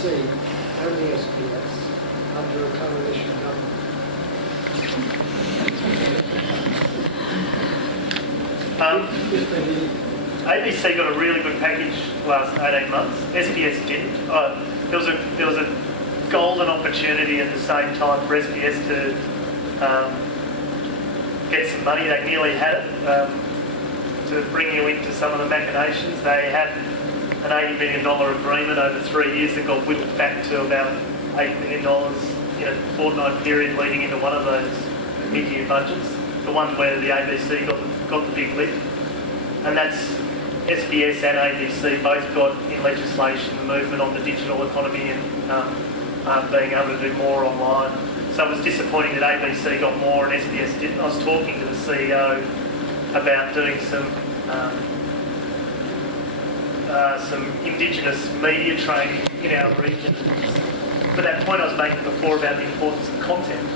ABC and the SBS under a coalition government? If they did. ABC got a really good package last 18 months. SBS didn't. There was a golden opportunity at the same time for SBS to get some money. They nearly had it. To bring you into some of the machinations, they had an $80 million agreement over 3 years that got whittled back to about $8 million in a fortnight period leading into one of those mid-year budgets, the one where the ABC got the big lift. And that's SBS and ABC both got in legislation the movement on the digital economy and being able to do more online. So it was disappointing that ABC got more and SBS didn't. I was talking to the CEO about doing some Indigenous media training in our region. For that point I was making before about the importance of content.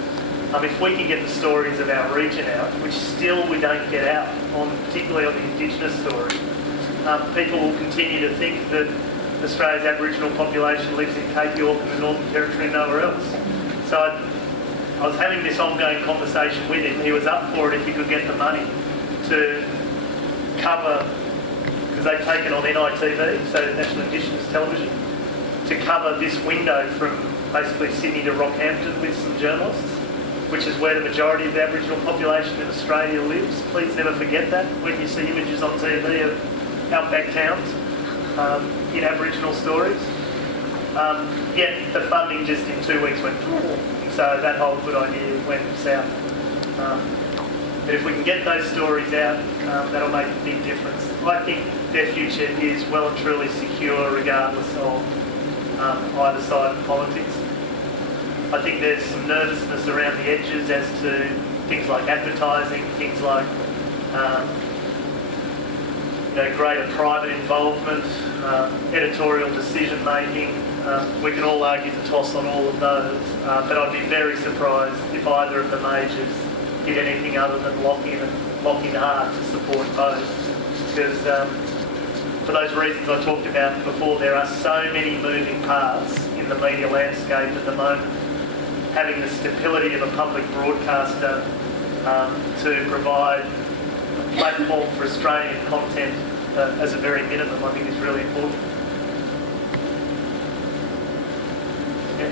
If we can get the stories of our region out, which still we don't get out, particularly on the Indigenous story, people will continue to think that Australia's Aboriginal population lives in Cape York and the Northern Territory and nowhere else. So I was having this ongoing conversation with him. He was up for it if he could get the money to cover, because they've taken on NITV, so National Indigenous Television, to cover this window from basically Sydney to Rockhampton with some journalists, which is where the majority of the Aboriginal population in Australia lives. Please never forget that when you see images on TV of outback towns in Aboriginal stories. Yet the funding just in 2 weeks went, so that whole good idea went south. But if we can get those stories out, that'll make a big difference. I think their future is well and truly secure regardless of either side of politics. I think there's some nervousness around the edges as to things like advertising, things like greater private involvement, editorial decision making. We can all argue the toss on all of those, but I'd be very surprised if either of the majors did anything other than lock in hard to support both. Because for those reasons I talked about before, there are so many moving parts in the media landscape at the moment. Having the stability of a public broadcaster to provide a platform for Australian content as a very minimum, I think is really important. Yeah.